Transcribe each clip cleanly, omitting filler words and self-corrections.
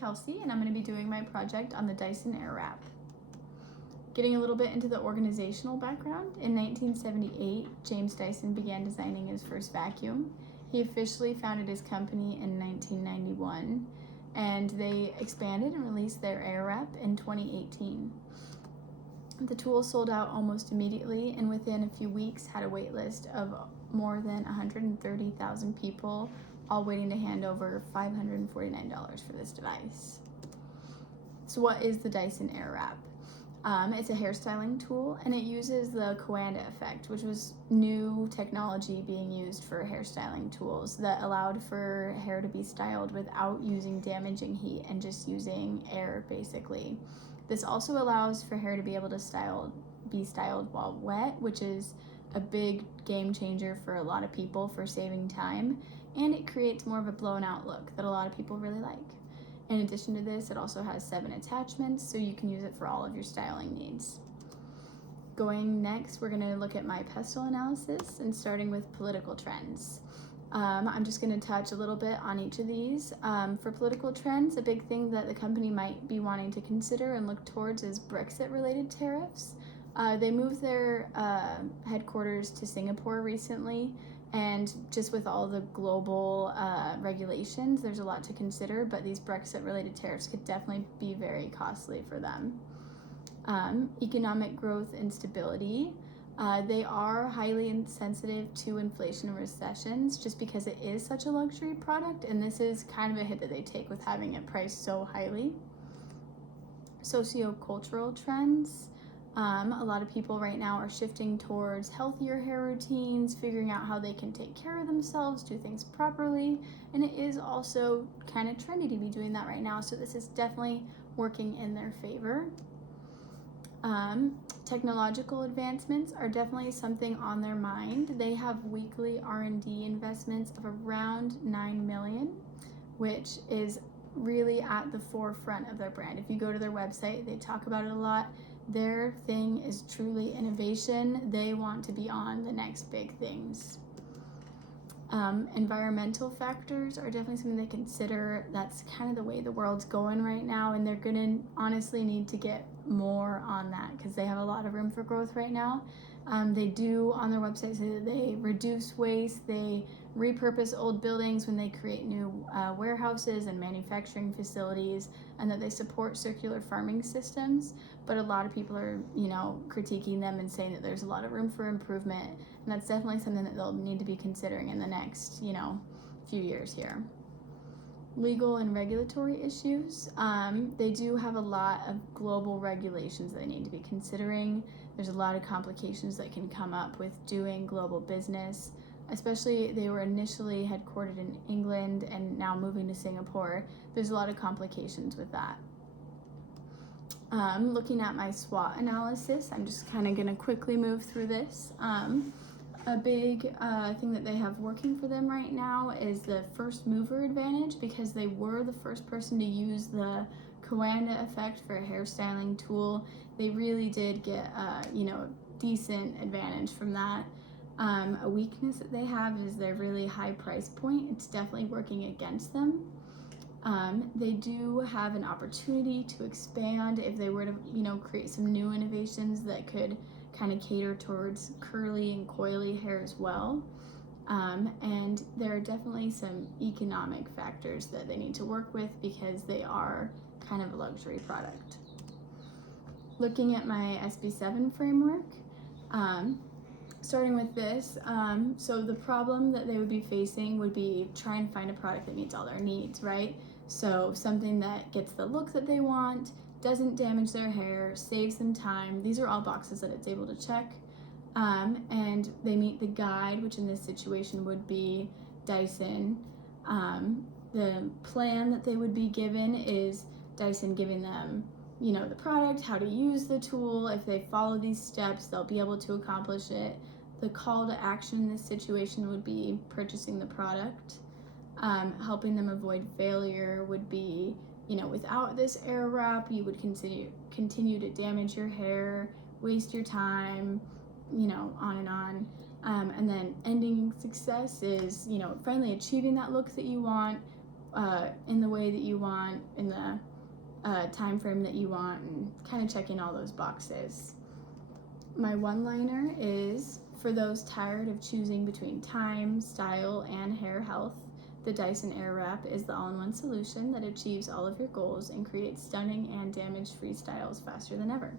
Kelsey, and I'm going to be doing my project on the Dyson Airwrap. Getting a little bit into the organizational background, in 1978, James Dyson began designing his first vacuum. He officially founded his company in 1991, and they expanded and released their Airwrap in 2018. The tool sold out almost immediately, and within a few weeks had a wait list of more than 130,000 people, all waiting to hand over $549 for this device. So what is the Dyson Airwrap? It's a hairstyling tool, and it uses the Coanda effect, which was new technology being used for hairstyling tools that allowed for hair to be styled without using damaging heat and just using air, basically. This also allows for hair to be able to be styled while wet, which is a big game changer for a lot of people for saving time, and it creates more of a blown out look that a lot of people really like. In addition to this, it also has 7 attachments, so you can use it for all of your styling needs. Going next, we're going to look at my pestle analysis, and starting with political trends. I'm just going to touch a little bit on each of these. For political trends, a big thing that the company might be wanting to consider and look towards is Brexit-related tariffs. They moved their headquarters to Singapore recently, and just with all the global regulations, there's a lot to consider, but these Brexit-related tariffs could definitely be very costly for them. Economic growth and stability. They are highly insensitive to inflation and recessions just because it is such a luxury product, and this is kind of a hit that they take with having it priced so highly. Sociocultural trends. A lot of people right now are shifting towards healthier hair routines, figuring out how they can take care of themselves, do things properly, and it is also kind of trendy to be doing that right now, so this is definitely working in their favor. Technological advancements are definitely something on their mind. They have weekly R&D investments of around $9 million, which is really at the forefront of their brand. If you go to their website, they talk about it a lot. Their thing is truly innovation. They want to be on the next big things. Environmental factors are definitely something they consider. That's kind of the way the world's going right now, and they're gonna honestly need to get more on that because they have a lot of room for growth right now. They do on their website say that they reduce waste, they repurpose old buildings when they create new warehouses and manufacturing facilities, and that they support circular farming systems. But a lot of people are, critiquing them and saying that there's a lot of room for improvement, and that's definitely something that they'll need to be considering in the next, few years here. Legal and regulatory issues. They do have a lot of global regulations that they need to be considering. There's a lot of complications that can come up with doing global business, especially they were initially headquartered in England and now moving to Singapore. There's a lot of complications with that. Looking at my SWOT analysis, I'm just kind of going to quickly move through this. A big thing that they have working for them right now is the first mover advantage, because they were the first person to use the Coanda effect for a hairstyling tool. They really did get decent advantage from that. A weakness that they have is their really high price point. It's definitely working against them. They do have an opportunity to expand if they were to create some new innovations that could kind of cater towards curly and coily hair as well. And there are definitely some economic factors that they need to work with because they are kind of a luxury product. Looking at my SB7 framework, starting with this, so the problem that they would be facing would be trying to find a product that meets all their needs, right? So something that gets the look that they want, doesn't damage their hair, saves them time. These are all boxes that it's able to check. And they meet the guide, which in this situation would be Dyson. The plan that they would be given is Dyson giving them, the product, how to use the tool. If they follow these steps, they'll be able to accomplish it. The call to action in this situation would be purchasing the product. Helping them avoid failure would be, without this Airwrap, you would continue to damage your hair, waste your time, on and on. And then ending success is, finally achieving that look that you want, in the way that you want, in the time frame that you want, and kind of checking all those boxes. My one-liner is, for those tired of choosing between time, style, and hair health, the Dyson Airwrap is the all-in-one solution that achieves all of your goals and creates stunning and damage-free styles faster than ever.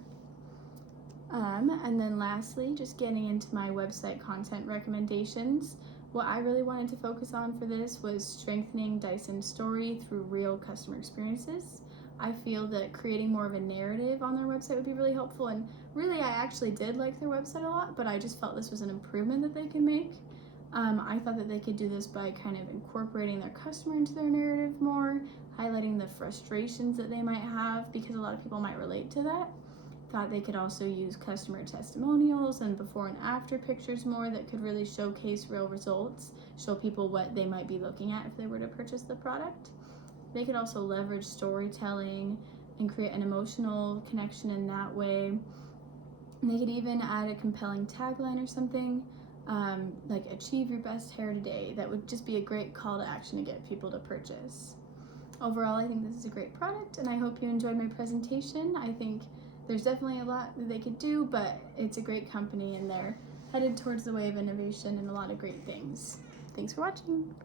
And then lastly, just getting into my website content recommendations. What I really wanted to focus on for this was strengthening Dyson's story through real customer experiences. I feel that creating more of a narrative on their website would be really helpful, and really I actually did like their website a lot, but I just felt this was an improvement that they could make. I thought that they could do this by kind of incorporating their customer into their narrative more, highlighting the frustrations that they might have, because a lot of people might relate to that. Thought they could also use customer testimonials and before and after pictures more that could really showcase real results, show people what they might be looking at if they were to purchase the product. They could also leverage storytelling and create an emotional connection in that way. And they could even add a compelling tagline or something, like achieve your best hair today. That would just be a great call to action to get people to purchase. Overall, I think this is a great product, and I hope you enjoyed my presentation. I think there's definitely a lot that they could do, but it's a great company and they're headed towards the way of innovation and a lot of great things. Thanks for watching.